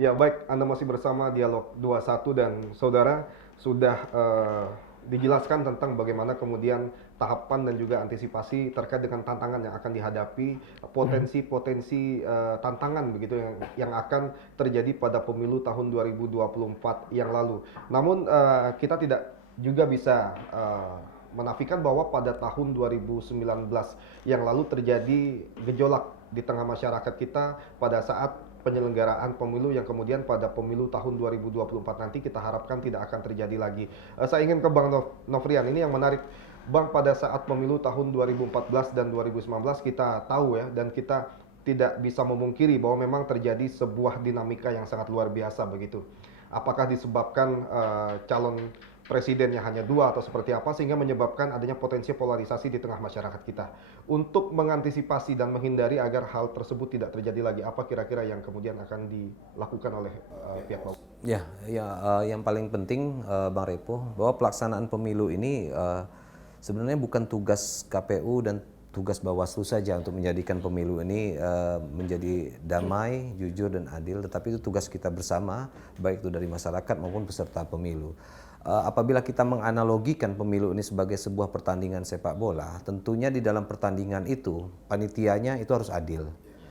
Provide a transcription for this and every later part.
Ya, baik, Anda masih bersama Dialog 21 dan saudara sudah dijelaskan tentang bagaimana kemudian tahapan dan juga antisipasi terkait dengan tantangan yang akan dihadapi, potensi-potensi tantangan begitu yang akan terjadi pada pemilu tahun 2024 yang lalu. Namun kita tidak juga bisa menafikan bahwa pada tahun 2019 yang lalu terjadi gejolak di tengah masyarakat kita pada saat penyelenggaraan pemilu yang kemudian pada pemilu tahun 2024 nanti kita harapkan tidak akan terjadi lagi. Saya ingin ke Bang Nofrian, ini yang menarik. Bang, pada saat pemilu tahun 2014 dan 2019 kita tahu ya, dan kita tidak bisa memungkiri bahwa memang terjadi sebuah dinamika yang sangat luar biasa begitu. Apakah disebabkan calon presidennya hanya dua atau seperti apa sehingga menyebabkan adanya potensi polarisasi di tengah masyarakat kita. Untuk mengantisipasi dan menghindari agar hal tersebut tidak terjadi lagi, apa kira-kira yang kemudian akan dilakukan oleh pihak Bawaslu? Yang paling penting Bang Repo, bahwa pelaksanaan pemilu ini sebenarnya bukan tugas KPU dan tugas Bawaslu saja untuk menjadikan pemilu ini menjadi damai, jujur dan adil, tetapi itu tugas kita bersama, baik itu dari masyarakat maupun peserta pemilu. Apabila kita menganalogikan pemilu ini sebagai sebuah pertandingan sepak bola, tentunya di dalam pertandingan itu panitianya itu harus adil.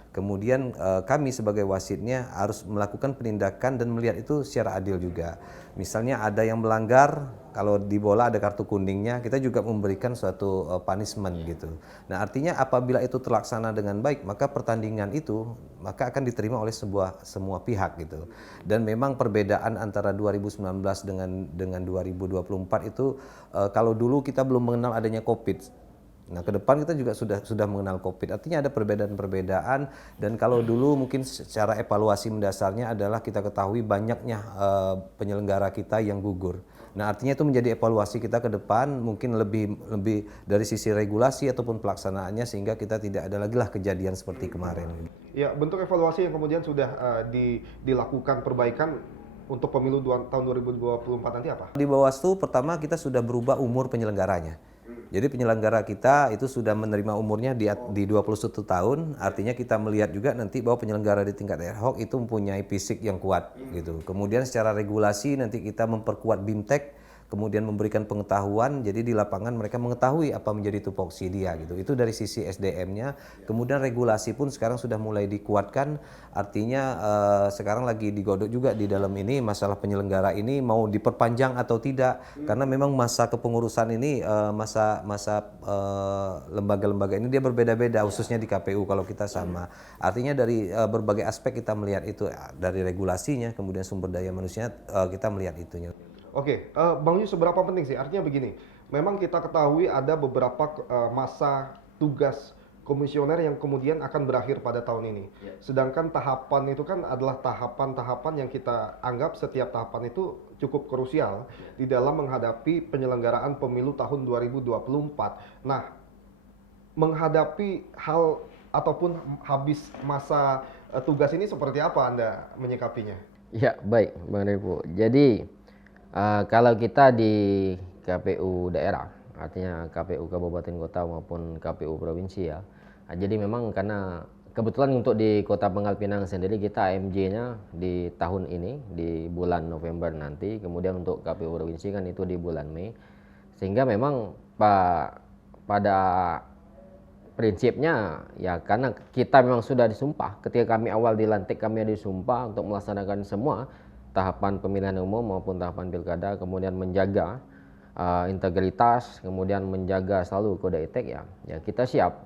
Kemudian kami sebagai wasitnya harus melakukan penindakan dan melihat itu secara adil juga. Misalnya ada yang melanggar, kalau di bola ada kartu kuningnya, kita juga memberikan suatu punishment gitu. Nah, artinya apabila itu terlaksana dengan baik, maka pertandingan itu maka akan diterima oleh semua pihak gitu. Dan memang perbedaan antara 2019 dengan 2024 itu kalau dulu kita belum mengenal adanya Covid. Nah, ke depan kita juga sudah mengenal Covid. Artinya ada perbedaan-perbedaan, dan kalau dulu mungkin secara evaluasi mendasarnya adalah kita ketahui banyaknya penyelenggara kita yang gugur. Nah, artinya itu menjadi evaluasi kita ke depan, mungkin lebih dari sisi regulasi ataupun pelaksanaannya, sehingga kita tidak ada lagi lah kejadian seperti kemarin. Ya, bentuk evaluasi yang kemudian sudah dilakukan perbaikan untuk pemilu tahun 2024 nanti apa? Di Bawaslu pertama kita sudah berubah umur penyelenggaranya. Jadi penyelenggara kita itu sudah menerima umurnya di 21 tahun, artinya kita melihat juga nanti bahwa penyelenggara di tingkat daerah itu mempunyai fisik yang kuat gitu. Kemudian secara regulasi nanti kita memperkuat BIMTEK, kemudian memberikan pengetahuan, jadi di lapangan mereka mengetahui apa menjadi tupoksi dia gitu. Itu dari sisi SDM-nya. Kemudian regulasi pun sekarang sudah mulai dikuatkan, artinya sekarang lagi digodok juga di dalam ini masalah penyelenggara ini mau diperpanjang atau tidak, karena memang masa kepengurusan ini masa lembaga-lembaga ini dia berbeda-beda, khususnya di KPU kalau kita sama. Artinya dari berbagai aspek kita melihat itu, dari regulasinya, kemudian sumber daya manusia, kita melihat itunya. Oke, Bang Yu, seberapa penting sih? Artinya begini, memang kita ketahui ada beberapa masa tugas komisioner yang kemudian akan berakhir pada tahun ini. Sedangkan tahapan itu kan adalah tahapan-tahapan yang kita anggap setiap tahapan itu cukup krusial di dalam menghadapi penyelenggaraan pemilu tahun 2024. Nah, menghadapi hal ataupun habis masa tugas ini seperti apa Anda menyikapinya? Ya, baik, Bang Revo. Jadi, kalau kita di KPU daerah, artinya KPU Kabupaten Kota maupun KPU Provinsi ya. Jadi memang karena kebetulan untuk di Kota Pangkal Pinang sendiri kita AMJ-nya di tahun ini di bulan November nanti, kemudian untuk KPU Provinsi kan itu di bulan Mei. Sehingga memang pada prinsipnya ya karena kita memang sudah disumpah, ketika kami awal dilantik kami disumpah untuk melaksanakan semua tahapan pemilihan umum maupun tahapan pilkada, kemudian menjaga integritas, kemudian menjaga selalu kode etik ya kita siap.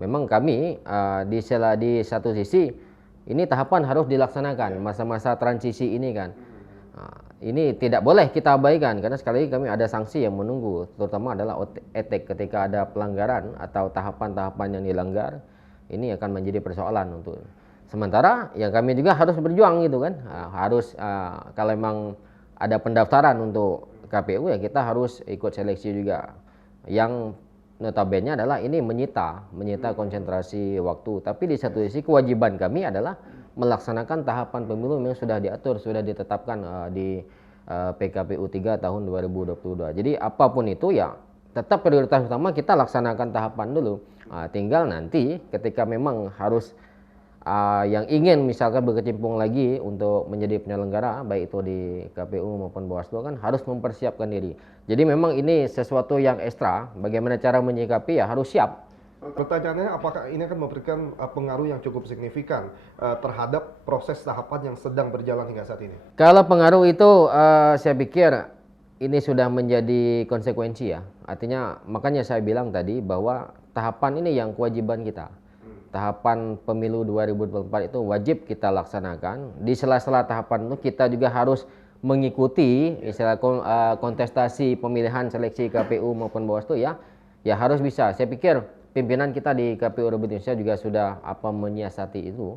Memang kami di satu sisi ini tahapan harus dilaksanakan, masa-masa transisi ini kan. Ini tidak boleh kita abaikan karena sekali lagi kami ada sanksi yang menunggu, terutama adalah etik ketika ada pelanggaran atau tahapan-tahapan yang dilanggar, ini akan menjadi persoalan untuk. Sementara ya kami juga harus berjuang gitu kan, harus kalau memang ada pendaftaran untuk KPU ya kita harus ikut seleksi juga. Yang notabene adalah ini menyita konsentrasi waktu. Tapi di satu sisi kewajiban kami adalah melaksanakan tahapan pemilu yang sudah diatur, sudah ditetapkan di PKPU 3 tahun 2022. Jadi apapun itu ya tetap prioritas utama kita laksanakan tahapan dulu. Tinggal nanti ketika memang harus yang ingin misalkan berkecimpung lagi untuk menjadi penyelenggara, baik itu di KPU maupun Bawaslu, kan harus mempersiapkan diri. Jadi memang ini sesuatu yang ekstra. Bagaimana cara menyikapi, ya harus siap. Pertanyaannya, apakah ini akan memberikan pengaruh yang cukup signifikan terhadap proses tahapan yang sedang berjalan hingga saat ini? Kalau pengaruh itu saya pikir ini sudah menjadi konsekuensi ya. Artinya makanya saya bilang tadi bahwa tahapan ini yang kewajiban kita. Tahapan pemilu 2024 itu wajib kita laksanakan. Di sela-sela tahapan itu kita juga harus mengikuti istilah kontestasi pemilihan seleksi KPU maupun Bawaslu ya. Ya harus bisa. Saya pikir pimpinan kita di KPU Republik Indonesia juga sudah menyiasati itu.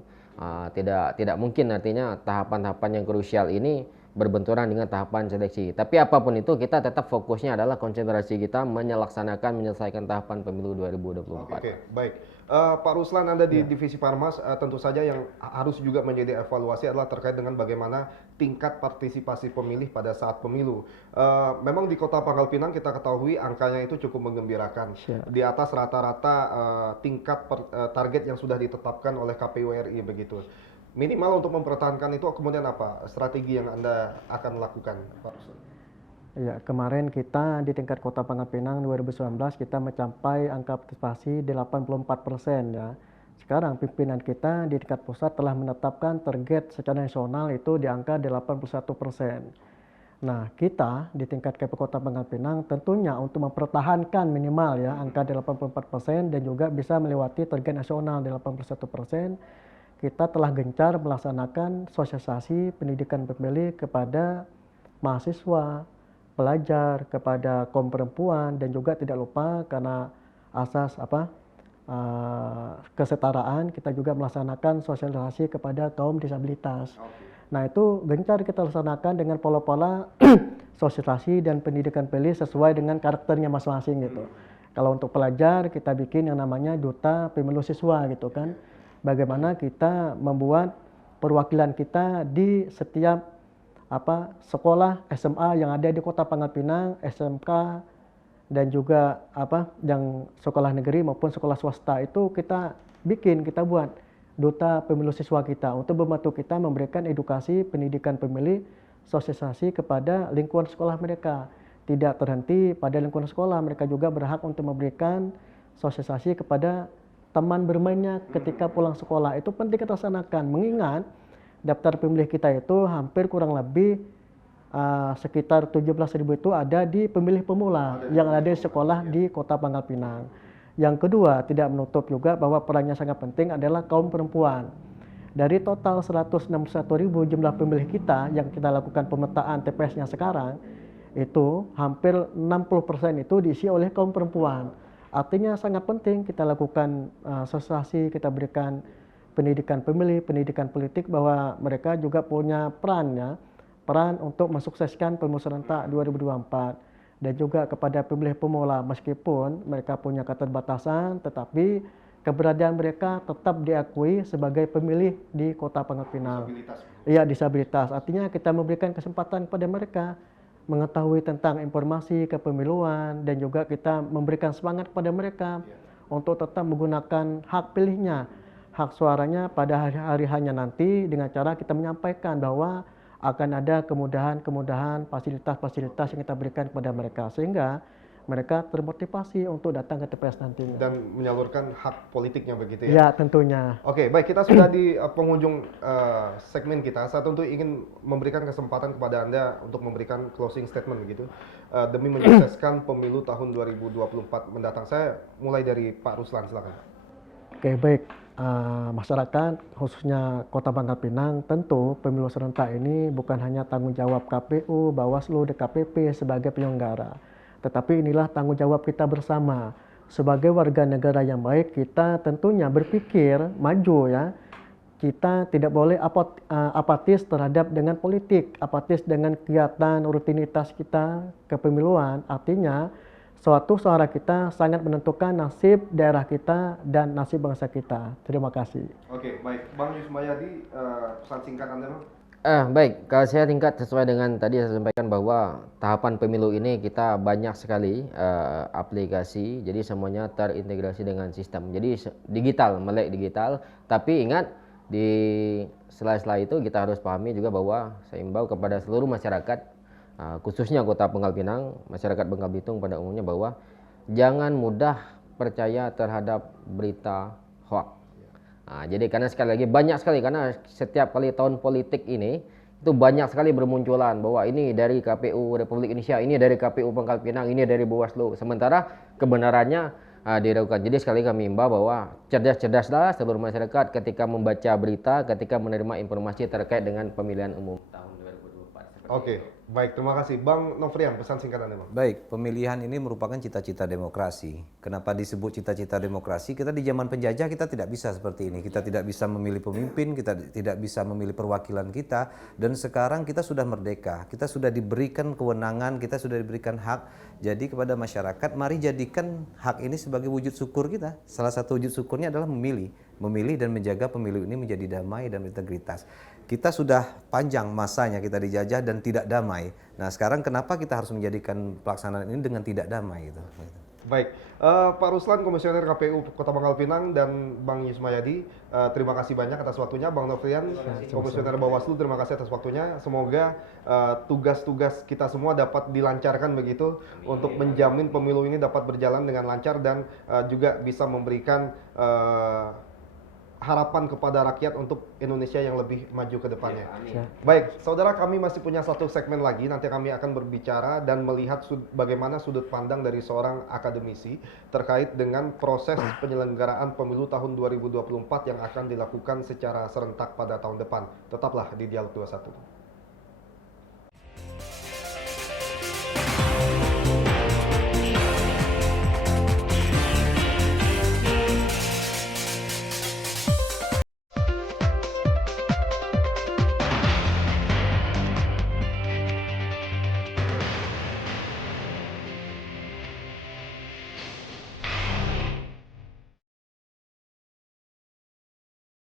Tidak mungkin artinya tahapan-tahapan yang krusial ini berbenturan dengan tahapan seleksi. Tapi apapun itu, kita tetap fokusnya adalah konsentrasi kita menyelesaikan tahapan pemilu 2024. Oke, baik. Pak Ruslan, Anda di Divisi Parmas, tentu saja yang harus juga menjadi evaluasi adalah terkait dengan bagaimana tingkat partisipasi pemilih pada saat pemilu. Memang di Kota Pangkal Pinang kita ketahui angkanya itu cukup menggembirakan. Di atas rata-rata tingkat target yang sudah ditetapkan oleh KPU RI begitu. Minimal untuk mempertahankan itu kemudian apa strategi yang Anda akan lakukan, Pak Ruslan? Ya, kemarin kita di tingkat Kota Pangkal Pinang 2019 kita mencapai angka partisipasi 84% ya. Sekarang pimpinan kita di tingkat pusat telah menetapkan target secara nasional itu di angka 81%. Nah, kita di tingkat KPU Kota Pangkal Pinang tentunya untuk mempertahankan minimal ya angka 84% dan juga bisa melewati target nasional 81%. Kita telah gencar melaksanakan sosialisasi pendidikan pemilih kepada mahasiswa, pelajar, kepada kaum perempuan, dan juga tidak lupa karena asas kesetaraan, kita juga melaksanakan sosialisasi kepada kaum disabilitas. Nah, itu gencar kita laksanakan dengan pola-pola sosialisasi dan pendidikan pemilih sesuai dengan karakternya masing-masing gitu. Kalau untuk pelajar kita bikin yang namanya duta pemilu siswa gitu kan. Bagaimana kita membuat perwakilan kita di setiap sekolah SMA yang ada di Kota Pangkal Pinang, SMK, dan juga yang sekolah negeri maupun sekolah swasta itu kita buat duta pemilu siswa kita untuk membantu kita memberikan edukasi pendidikan pemilih, sosialisasi kepada lingkungan sekolah mereka. Tidak terhenti pada lingkungan sekolah, mereka juga berhak untuk memberikan sosialisasi kepada teman bermainnya ketika pulang sekolah. Itu penting kita laksanakan, mengingat daftar pemilih kita itu hampir kurang lebih sekitar 17.000 itu ada di pemilih pemula yang ada di sekolah di Kota Pangkal Pinang. Yang kedua, tidak menutup juga bahwa perannya sangat penting adalah kaum perempuan. Dari total 161.000 jumlah pemilih kita yang kita lakukan pemetaan TPS-nya sekarang, itu hampir 60% itu diisi oleh kaum perempuan. Artinya sangat penting kita lakukan sosialisasi, kita berikan pendidikan pemilih, pendidikan politik bahwa mereka juga punya peran untuk mensukseskan pemilu serentak 2024. Dan juga kepada pemilih pemula, meskipun mereka punya keterbatasan, tetapi keberadaan mereka tetap diakui sebagai pemilih di Kota Pangkal Pinang. Iya, disabilitas. Artinya kita memberikan kesempatan kepada mereka mengetahui tentang informasi kepemiluan, dan juga kita memberikan semangat kepada mereka untuk tetap menggunakan hak pilihnya, hak suaranya pada hari hanya nanti, dengan cara kita menyampaikan bahwa akan ada kemudahan-kemudahan, fasilitas-fasilitas yang kita berikan kepada mereka, sehingga mereka termotivasi untuk datang ke TPS nantinya. Dan menyalurkan hak politiknya begitu ya? Ya, tentunya. Oke, baik, kita sudah di penghujung segmen kita. Saya tentu ingin memberikan kesempatan kepada Anda untuk memberikan closing statement begitu, demi menyukseskan pemilu tahun 2024 mendatang. Saya mulai dari Pak Ruslan, silakan. Oke, baik. Masyarakat, khususnya Kota Pangkal Pinang, tentu pemilu serentak ini bukan hanya tanggung jawab KPU, Bawaslu, DKPP sebagai penyelenggara, tetapi inilah tanggung jawab kita bersama. Sebagai warga negara yang baik, kita tentunya berpikir maju ya. Kita tidak boleh apatis terhadap dengan politik, apatis dengan kegiatan rutinitas kita kepemiluan. Artinya suatu suara kita sangat menentukan nasib daerah kita dan nasib bangsa kita. Terima kasih. Oke, baik. Bang Yusmayadi, pesan singkat Anda, Bang? Baik, kalau saya tingkat sesuai dengan tadi saya sampaikan bahwa tahapan pemilu ini kita banyak sekali aplikasi, jadi semuanya terintegrasi dengan sistem. Jadi digital, melek digital, tapi ingat Di sela-sela itu kita harus pahami juga bahwa saya imbau kepada seluruh masyarakat, khususnya Kota Pangkal Pinang, masyarakat Bangka Belitung pada umumnya, bahwa jangan mudah percaya terhadap berita hoax. Jadi karena sekali lagi banyak sekali, karena setiap kali tahun politik ini itu banyak sekali bermunculan bahwa ini dari KPU Republik Indonesia, ini dari KPU Pangkal Pinang, ini dari Bawaslu. Sementara kebenarannya diragukan. Jadi sekali kami imbau bahwa cerdas-cerdaslah seluruh masyarakat ketika membaca berita, ketika menerima informasi terkait dengan pemilihan umum tahun 2024. Oke, baik, terima kasih. Bang Nofrian, pesan singkatannya Bang. Baik, pemilihan ini merupakan cita-cita demokrasi. Kenapa disebut cita-cita demokrasi? Kita di zaman penjajah kita tidak bisa seperti ini. Kita tidak bisa memilih pemimpin, kita tidak bisa memilih perwakilan kita. Dan sekarang kita sudah merdeka, kita sudah diberikan kewenangan, kita sudah diberikan hak. Jadi kepada masyarakat, mari jadikan hak ini sebagai wujud syukur kita. Salah satu wujud syukurnya adalah memilih dan menjaga pemilu ini menjadi damai dan integritas. Kita sudah panjang masanya kita dijajah dan tidak damai. Nah sekarang kenapa kita harus menjadikan pelaksanaan ini dengan tidak damai gitu. Baik, Pak Ruslan, Komisioner KPU Kota Pangkal Pinang, dan Bang Yusmayadi, terima kasih banyak atas waktunya. Bang Nofrian, Komisioner Bawaslu, terima kasih atas waktunya. Semoga tugas-tugas kita semua dapat dilancarkan begitu untuk menjamin pemilu ini dapat berjalan dengan lancar dan juga bisa memberikan harapan kepada rakyat untuk Indonesia yang lebih maju ke depannya. Baik, saudara, kami masih punya satu segmen lagi. Nanti kami akan berbicara dan melihat bagaimana sudut pandang dari seorang akademisi terkait dengan proses penyelenggaraan pemilu tahun 2024 yang akan dilakukan secara serentak pada tahun depan. Tetaplah di Dialog 21.